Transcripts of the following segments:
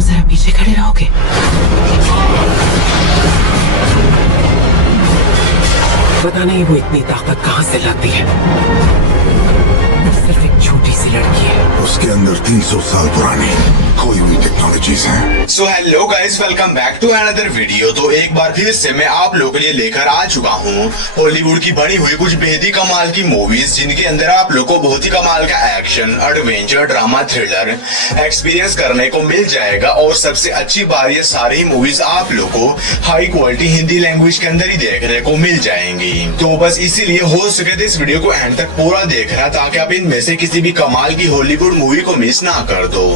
जरा पीछे खड़े रहोगे? पता नहीं वो इतनी ताकत कहाँ से लाती है। सिर्फ एक छोटी सी लड़की है, उसके अंदर 300 साल पुरानी खोई हुई टेक्नोलॉजीज हैं। So hello guys, welcome back to another video. तो एक बार फिर से मैं आप लोगों के लिए लेकर आ चुका हूँ हॉलीवुड की बनी हुई कुछ बेहद ही कमाल की मूवीज, जिनके अंदर आप लोग को बहुत ही कमाल का action, adventure, drama, thriller experience करने को मिल जाएगा। और सबसे अच्छी बात, ये सारी मूवीज आप लोग को हाई क्वालिटी हिंदी लैंग्वेज के अंदर ही देखने को मिल जाएंगी। तो बस इसीलिए हो सके तो इस वीडियो को एंड तक पूरा देखना, ताकि आप इनमें से किसी भी कमाल की हॉलीवुड मूवी को मिस ना कर दो।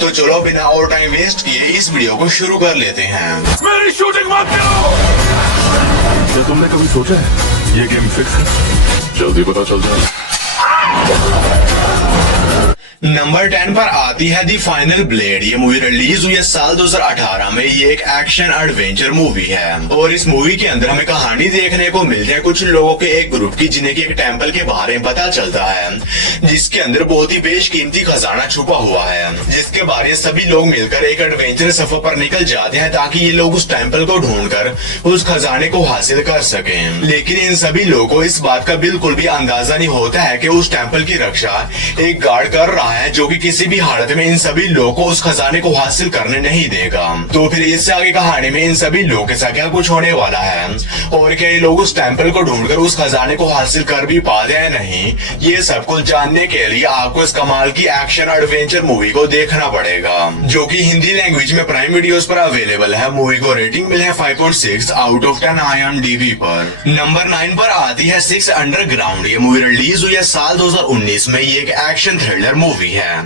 तो चलो बिना और टाइम वेस्ट किए इस वीडियो को शुरू कर लेते हैं। मेरी शूटिंग मत करो। क्या तुमने कभी सोचा है ये गेम फिक्स है? जल्दी पता चल जाए। नंबर 10 पर आती है दी फाइनल ब्लेड। ये मूवी रिलीज हुई है साल 2018 में। ये एक एक्शन एडवेंचर मूवी है और इस मूवी के अंदर हमें कहानी देखने को मिलती है कुछ लोगों के एक ग्रुप की, जिन्हें की एक टेम्पल के बारे में पता चलता है, जिसके अंदर बहुत ही बेशकीमती खजाना छुपा हुआ है, जिसके बारे सभी लोग मिलकर एक एडवेंचर सफर पर निकल जाते हैं, ताकि ये लोग उस टेम्पल को ढूंढकर उस खजाने को हासिल कर सकें। लेकिन इन सभी लोगों को इस बात का बिल्कुल भी अंदाजा नहीं होता है कि उस टेम्पल की रक्षा एक गार्ड कर रहा है, जो कि किसी भी हालत में इन सभी लोगों को उस खजाने को हासिल करने नहीं देगा। तो फिर इससे आगे कहानी में इन सभी लोगों के साथ क्या कुछ होने वाला है, और क्या ये लोग उस टेम्पल को ढूंढकर उस खजाने को हासिल कर भी पाते हैं नहीं, ये सब कुछ जानने के लिए आपको इस कमाल की एक्शन एडवेंचर मूवी को देखना पड़ेगा, जो कि हिंदी लैंग्वेज में प्राइम वीडियोस पर अवेलेबल है। मूवी को रेटिंग मिले है 5.6 आउट ऑफ 10 IMDb पर। नंबर 9 पर आती है 6 अंडरग्राउंड। ये मूवी रिलीज हुई है साल 2019 में। ये एक एक्शन थ्रिलर मूवी है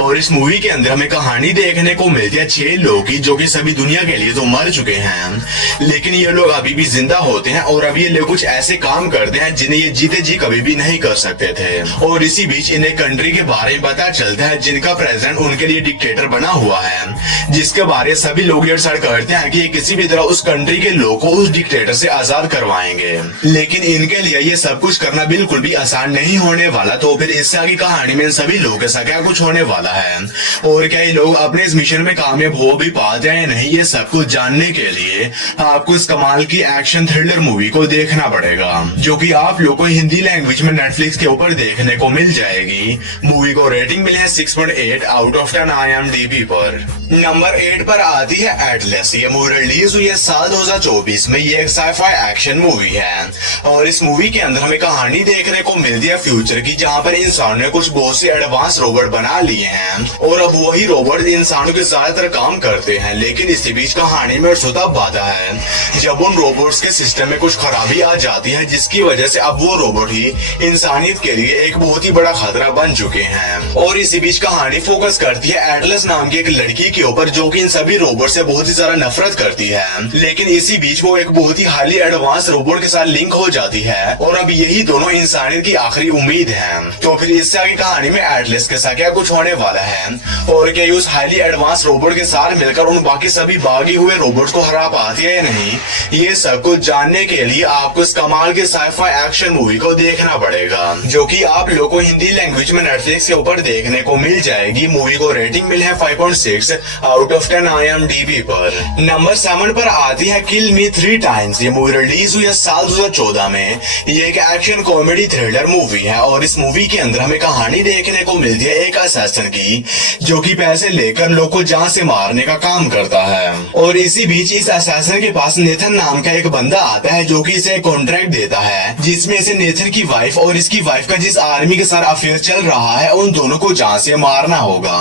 और इस मूवी के अंदर हमें कहानी देखने को मिलती है 6 लोगों की, जो कि सभी दुनिया के लिए तो मर चुके हैं, लेकिन ये लोग अभी भी जिंदा होते हैं और अभी ये लोग कुछ ऐसे काम करते हैं जिन्हें ये जीते जी कभी भी नहीं कर सकते थे। और इसी बीच इन्हें कंट्री के बारे में पता चलता है, जिनका प्रेसिडेंट उनके लिए डिक्टेटर बना हुआ है, जिसके बारे सभी लोग ये डिसाइड करते हैं कि ये किसी भी तरह उस कंट्री के लोगों को उस डिक्टेटर से आजाद करवाएंगे। लेकिन इनके लिए ये सब कुछ करना बिल्कुल भी आसान नहीं होने वाला। तो फिर इससे आगे कहानी में सभी लोगों के साथ क्या कुछ होने वाला है और क्या ये लोग अपने इस मिशन में कामयाब हो भी पाते हैं नहीं, ये सब कुछ जानने के लिए आपको इस कमाल की एक्शन थ्रिलर मूवी को देखना पड़ेगा, जो कि आप लोग को हिंदी लैंग्वेज में नेटफ्लिक्स के ऊपर देखने को मिल जाएगी। मूवी को रेटिंग मिले है 6.8 आउट ऑफ 10 IMDb पर। नंबर 8 पर आती है एटलस। ये मूवी रिलीज हुई है साल 2024 में। ये एक साइफाई एक्शन मूवी है और इस मूवी के अंदर हमें कहानी देखने को मिलती है फ्यूचर की, जहाँ पर इंसान ने कुछ बहुत से एडवांस रोबोट बना लिए हैं और अब वही रोबोट इंसानों के ज्यादातर काम करते हैं। लेकिन इसी बीच कहानी में तब आता है जब उन रोबोट्स के सिस्टम में कुछ खराबी आ जाती है, जिसकी वजह से अब वो रोबोट ही इंसानियत के लिए एक बहुत ही बड़ा खतरा बन चुके हैं। और इसी बीच कहानी फोकस करती है एटलस नाम की एक लड़की के ऊपर, जो कि इन सभी रोबोट से बहुत ही ज्यादा नफरत करती है। लेकिन इसी बीच वो एक बहुत ही हाईली एडवांस रोबोट के साथ लिंक हो जाती है और अब यही दोनों इंसानियत की आखिरी उम्मीद है। तो फिर इससे आगे कहानी में एटलस के साथ क्या कुछ होने वाला है और क्या उस हाईली एडवांस रोबोट के साथ मिलकर उन बाकी सभी भागे हुए रोबोट्स को हरा पाती है या नहीं, ये सब कुछ जानने के लिए आपको इस कमाल के साइफाई एक्शन मूवी को देखना पड़ेगा, जो कि आप लोगों को हिंदी लैंग्वेज में नेटफ्लिक्स के ऊपर देखने को मिल जाएगी। मूवी को रेटिंग मिली है 5.6 आउट ऑफ 10 IMDb पर। नंबर 7 पर आती है किल मी 3 टाइम्स। ये मूवी रिलीज हुई है साल 2014 में। ये एक एक्शन कॉमेडी थ्रिलर मूवी है और इस मूवी के अंदर हमें कहानी देखने को मिलती है एक असैसिन की, जो कि पैसे लेकर लोग को जान से मारने का काम करता है। और इसी बीच इस असैसिन के पास नेथन नाम का एक बंदा आता है, जो कि इसे कॉन्ट्रैक्ट देता है, जिसमें इसे नेथन की वाइफ और इसकी वाइफ का जिस आर्मी के साथ अफेयर चल रहा है, उन दोनों को जान से मारना होगा।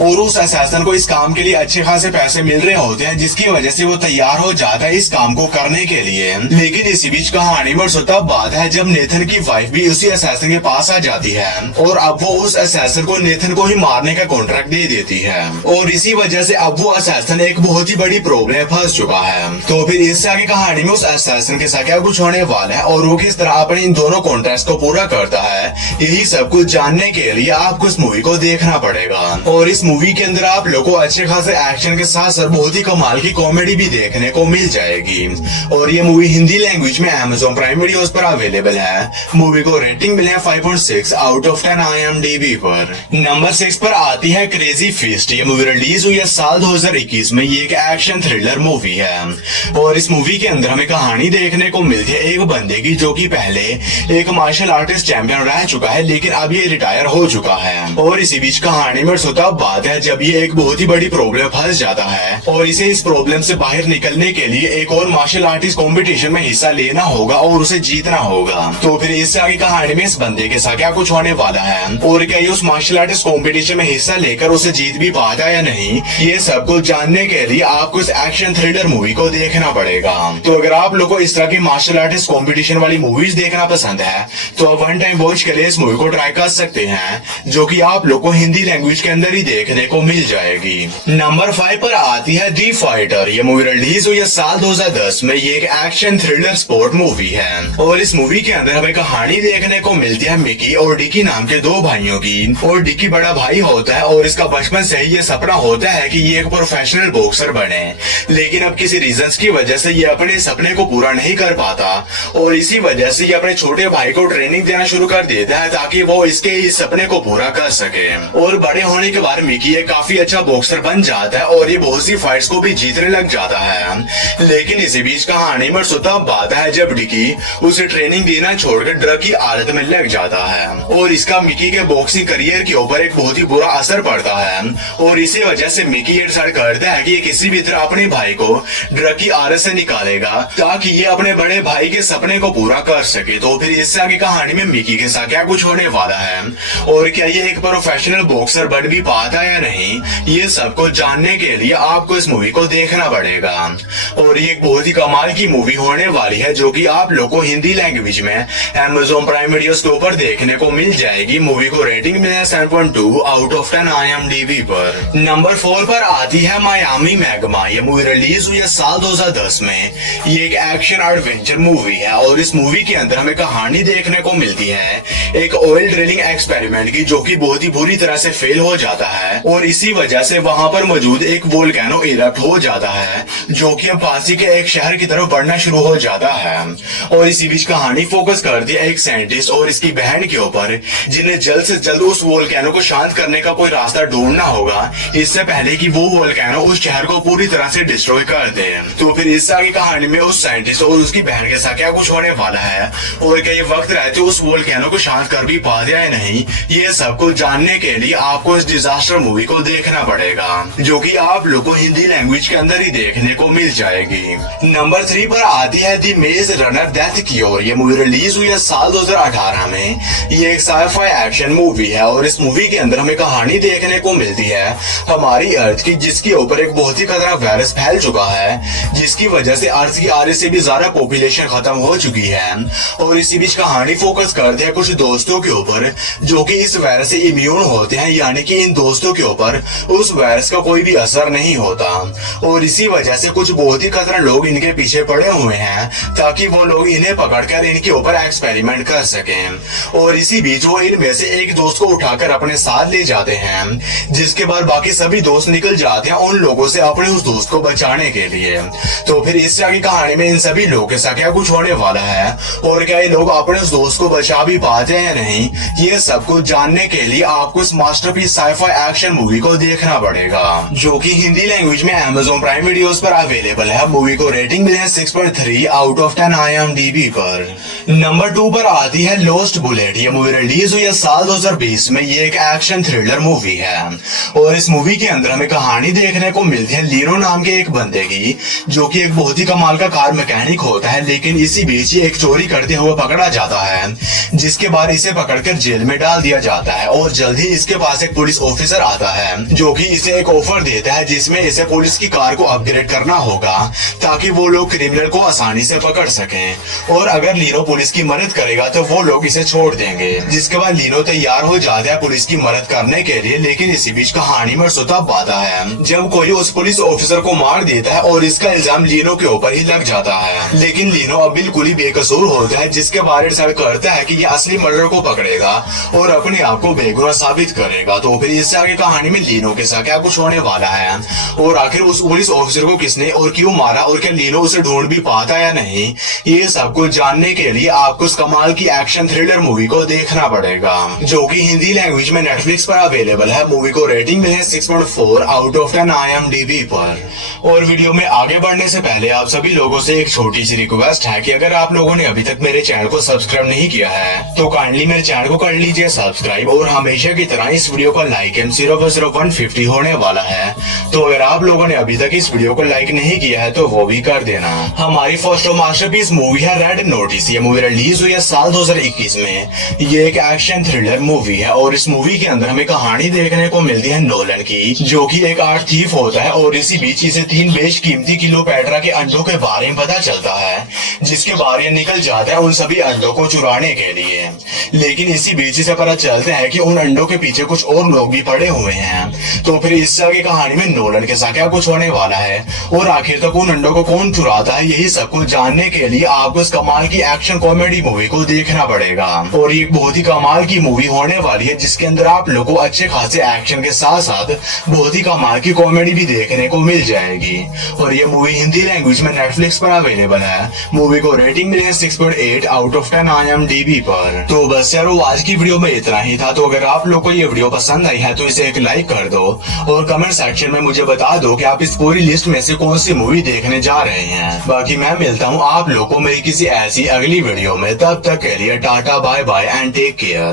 और उस असैसिन को इस काम के लिए अच्छे खासे पैसे मिल रहे होते हैं, जिसकी वजह से वो तैयार हो जाता है इस काम को करने के लिए। लेकिन इसी बीच कहानी में तब बात है जब नेथन की वाइफ भी उसी असैसिन के पास आ जाती है और अब वो उस असैसिन को नेथन को ही मारने का कॉन्ट्रैक्ट दे देती है। और इसी वजह से अब वो असैसिन एक बहुत ही बड़ी प्रॉब्लम में फंस चुका है। तो फिर इससे आगे कहानी में उस असैसिन के साथ क्या कुछ होने वाला है और वो किस तरह अपने इन दोनों कॉन्ट्रैक्ट्स को पूरा करता है, यही सब कुछ जानने के लिए आपको इस मूवी को देखना पड़ेगा। और इस मूवी के अंदर आप लोगों को अच्छे खासे एक्शन के साथ साथ बहुत ही कमाल की कॉमेडी भी देखने को मिल जाएगी। और ये मूवी हिंदी लैंग्वेज में Amazon प्राइम वीडियोस पर अवेलेबल है। मूवी को रेटिंग मिले है 5.6 आउट ऑफ 10 IMDb पर। पर। नंबर 6 पर आती है क्रेजी फिस्ट। ये मूवी रिलीज हुई है साल 2021 में। ये एक एक्शन थ्रिलर मूवी है और इस मूवी के अंदर हमें कहानी देखने को मिलती है एक बंदे की जो कि पहले एक मार्शल आर्टिस्ट चैंपियन रह चुका है, लेकिन अब ये रिटायर हो चुका है। और इसी बीच कहानी में सोता बात है जब ये एक बहुत ही बड़ी प्रॉब्लम फंस जाता है और इसे इस प्रॉब्लम से बाहर निकलने के लिए एक और मार्शल आर्टिस्ट कंपटीशन में हिस्सा लेना होगा और उसे जीतना होगा। तो फिर इससे आगे कहानी में इस बंदे के साथ क्या कुछ होने वाला है और क्या ये उस मार्शल आर्टिस्ट कंपटीशन में हिस्सा लेकर उसे जीत भी पाता या नहीं, ये सब कुछ जानने के लिए आपको इस एक्शन थ्रिलर मूवी को देखना पड़ेगा। तो अगर आप लोगों को इस तरह की मार्शल आर्टिस्ट कंपटीशन वाली मूवीज देखना पसंद है तो आप वन टाइम वॉच के लिए इस मूवी को ट्राई कर सकते हैं, जो कि आप लोग को हिंदी लैंग्वेज के अंदर ही देखने को मिल जाएगी। नंबर 5 पर आती है दी फाइटर। ये मूवी रिलीज हुई है साल 2010 में। ये एक एक्शन थ्रिलर स्पोर्ट मूवी है और इस मूवी के अंदर हमें कहानी देखने को मिलती है मिकी और डिकी नाम के दो भाइयों की। और डिकी बड़ा भाई होता है और इसका बचपन से ही ये सपना होता है कि ये एक प्रोफेशनल बॉक्सर बने, लेकिन अब किसी रीजंस की वजह से ये अपने सपने को पूरा नहीं कर पाता और इसी वजह से ये अपने छोटे भाई को ट्रेनिंग देना शुरू कर देता है ताकि वो इसके इस सपने को पूरा कर सके। और बड़े होने के बाद मिकी एक काफी अच्छा बॉक्सर बन जाता है और ये बहुत सी फाइट्स को भी जीतने लग जाता है। लेकिन इसी बीच कहानी में सोता बात है जब डिकी उसे ट्रेनिंग देना छोड़कर ड्रग की आदत में लग जाता है और इसका मिकी के बॉक्सिंग करियर के ऊपर एक बहुत ही बुरा असर पड़ता है और इसी वजह से मिकी ये डिसाइड करता है कि ये किसी भी तरह अपने भाई को ड्रग की आदत से निकालेगा ताकि ये अपने बड़े भाई के सपने को पूरा कर सके। तो फिर इससे आगे कहानी में मिकी के साथ क्या कुछ होने वाला है और क्या ये एक प्रोफेशनल बॉक्सर बन भी पाता है या नहीं, ये सब कुछ जानने के लिए आपको इस मूवी को देखना पड़ेगा। और ये एक बहुत ही कमाल की मूवी होने वाली है जो कि आप लोग को हिंदी लैंग्वेज में Amazon प्राइम वीडियोस के ऊपर देखने को मिल जाएगी। मूवी को रेटिंग मिला है 7.2 आउट ऑफ 10 IMDb पर। नंबर 4 पर आती है मायामी मैग्मा। ये मूवी रिलीज हुई है साल 2010 में। ये एक एक्शन एडवेंचर मूवी है और इस मूवी के अंदर हमें कहानी देखने को मिलती है एक ऑयल ड्रिलिंग एक्सपेरिमेंट की जो कि बहुत ही बुरी तरह से फेल हो जाता है और इसी वजह से वहां पर मौजूद एक वोल्केनो इरप्ट हो जाता है जो कि अब फांसी के एक शहर की तरफ बढ़ना शुरू हो जाता है। और इसी बीच कहानी फोकस करती है एक साइंटिस्ट और इसकी बहन के ऊपर जिन्हें जल्द से जल्द उस वोल्केनो को शांत करने का कोई रास्ता ढूंढना होगा इससे पहले कि वो वोल्केनो उस शहर को पूरी तरह से डिस्ट्रॉय कर दे। तो फिर इस आगे कहानी में उस साइंटिस्ट और उसकी बहन के साथ क्या कुछ होने वाला है और क्या ये वक्त रहते उस वोल्केनो को शांत कर भी पाते या नहीं, ये सब कुछ जानने के लिए आपको इस डिजास्टर मूवी को देखना पड़ेगा जो कि आप लोग को हिंदी लैंग्वेज के अंदर ही देखने को मिल जाएगी। नंबर 3 पर आती है दी मेज रनर डेथ क्योर। ये मूवी रिलीज हुई है साल 2018 में। ये एक साइफाई एक्शन मूवी है और इस मूवी के अंदर हमें कहानी देखने को मिलती है हमारी अर्थ की, जिसके ऊपर एक बहुत ही खतरनाक वायरस फैल चुका है जिसकी वजह से अर्थ की आधे से भी ज्यादा पॉपुलेशन खत्म हो चुकी है। और इसी बीच कहानी फोकस करते हैं कुछ दोस्तों के ऊपर जो कि इस वायरस से इम्यून होते हैं, यानी कि इन दोस्तों के ऊपर उस वायरस का कोई भी असर नहीं होता और इसी वजह से कुछ बहुत ही खतरनाक लोग इनके पीछे पड़े हुए हैं ताकि वो लोग इन्हें पकड़कर इनके ऊपर एक्सपेरिमेंट कर सकें। और इसी बीच वो इनमें से एक दोस्त को उठाकर अपने साथ ले जाते हैं जिसके बाद बाकी सभी दोस्त निकल जाते हैं उन लोगों से अपने उस दोस्त को बचाने के लिए। तो फिर इस तरह की कहानी में इन सभी लोगों के साथ क्या कुछ होने वाला है और क्या ये लोग अपने उस दोस्त को बचा भी पाते हैं या नहीं, ये सब कुछ जानने के लिए आपको इस मास्टरपीस साइफाई एक्शन मूवी को देखना पड़ेगा जो कि हिंदी लैंग्वेज में Amazon प्राइम वीडियोस पर अवेलेबल है। मूवी को रेटिंग मिली है 6.3 आउट ऑफ 10 IMDb पर। नंबर 2 पर आती है लॉस्ट बुलेट। ये मूवी रिलीज हुई है साल 2020 में। ये एक एक्शन थ्रिलर मूवी है और इस मूवी के अंदर हमें कहानी देखने को मिलती है लीनो नाम के एक बंदे की जो कि एक बहुत ही कमाल का कार मैकेनिक होता है, लेकिन इसी बीच ये एक चोरी करते हुए पकड़ा जाता है जिसके बाद इसे पकड़कर जेल में डाल दिया जाता है। और जल्द ही इसके पास एक पुलिस ऑफिसर आता है जो कि इसे एक ऑफर देता है जिसमें इसे पुलिस की कार को अपग्रेड करना होगा ताकि वो लोग क्रिमिनल को आसानी से पकड़ सकें और अगर लीनो पुलिस की मदद करेगा तो वो लोग इसे छोड़ देंगे। जिसके बाद लीनो तैयार हो जाता है पुलिस की मदद करने के लिए, लेकिन इसी बीच कहानी में सुतब आता है जब कोई उस पुलिस ऑफिसर को मार देता है और इसका इल्जाम लीनो के ऊपर ही लग जाता है। लेकिन लीनो अब बिल्कुल ही बेकसूर होता है जिसके बारे डिसाइड करता है कि ये असली मर्डर को पकड़ेगा और अपने आप को बेगुनाह साबित करेगा। तो फिर इससे आगे कहानी में लीनो के साथ क्या कुछ होने वाला है और आखिर उस पुलिस ऑफिसर को किसने और क्यों मारा और क्या लीनो उसे ढूंढ भी पाता या नहीं, ये सब कुछ जानने के लिए आपको इस कमाल की एक्शन थ्रिलर मूवी को देखना पड़ेगा जो कि हिंदी लैंग्वेज में नेटफ्लिक्स पर अवेलेबल है। मूवी को रेटिंग मिले 6.4 आउट ऑफ 10 IMDb पर। और वीडियो में आगे बढ़ने से पहले आप सभी लोगों से एक छोटी सी रिक्वेस्ट है कि अगर आप लोगों ने अभी तक मेरे चैनल को सब्सक्राइब नहीं किया है तो काइंडली मेरे चैनल को कर लीजिए सब्सक्राइब, और हमेशा की तरह इस वीडियो का लाइक एम 00150 होने वाला है। तो अगर आप लोगों ने अभी तक इस वीडियो को लाइक नहीं किया है तो वो भी कर देना। हमारी फर्स्ट मास्टरपीस मूवी है रेड नोटिस। ये मूवी रिलीज हुई है साल 2021 में। ये एक एक्शन थ्रिलर मूवी है और इस मूवी के अंदर हमें कहानी देखने को मिलती है नोलन की, जो कि एक आर्ट थीफ होता है और इसी बीच इसे 3 बेशकीमती क्लियोपेट्रा के अंडों के बारे में पता चलता है, जिसके बारे में निकल जाता है उन सभी अंडों को चुराने के लिए। लेकिन इसी बीच इसे पता चलता है कि उन अंडों के पीछे कुछ और लोग भी पड़े हुए हैं। तो फिर इस तरह की कहानी में नोलन के साथ क्या कुछ होने वाला है और आखिर तक उन अंडों को कौन चुराता है, यही सब कुछ जानने के लिए आपको इस कमाल की एक्शन कॉमेडी मूवी को देखना पड़ेगा। और ये बहुत ही कमाल की मूवी होने वाली है जिसके अंदर आप लोगों को अच्छे खासे एक्शन के साथ साथ बहुत ही कमाल की कॉमेडी भी देखने को मिल जाएगी। और ये मूवी हिंदी लैंग्वेज में नेटफ्लिक्स पर अवेलेबल है। मूवी को रेटिंग मिली है 6.8 आउट ऑफ 10 IMDb पर। तो बस यार आज की वीडियो में इतना ही था। तो अगर आप लोग को ये वीडियो पसंद आई है तो इसे एक लाइक कर दो और कमेंट सेक्शन में मुझे बता दो कि आप इस पूरी लिस्ट में से कौन सी मूवी देखने जा रहे हैं। बाकी मैं मिलता हूँ आप लोग को मेरी किसी ऐसी अगली वीडियो में। तब तक के लिए tata bye bye and take care.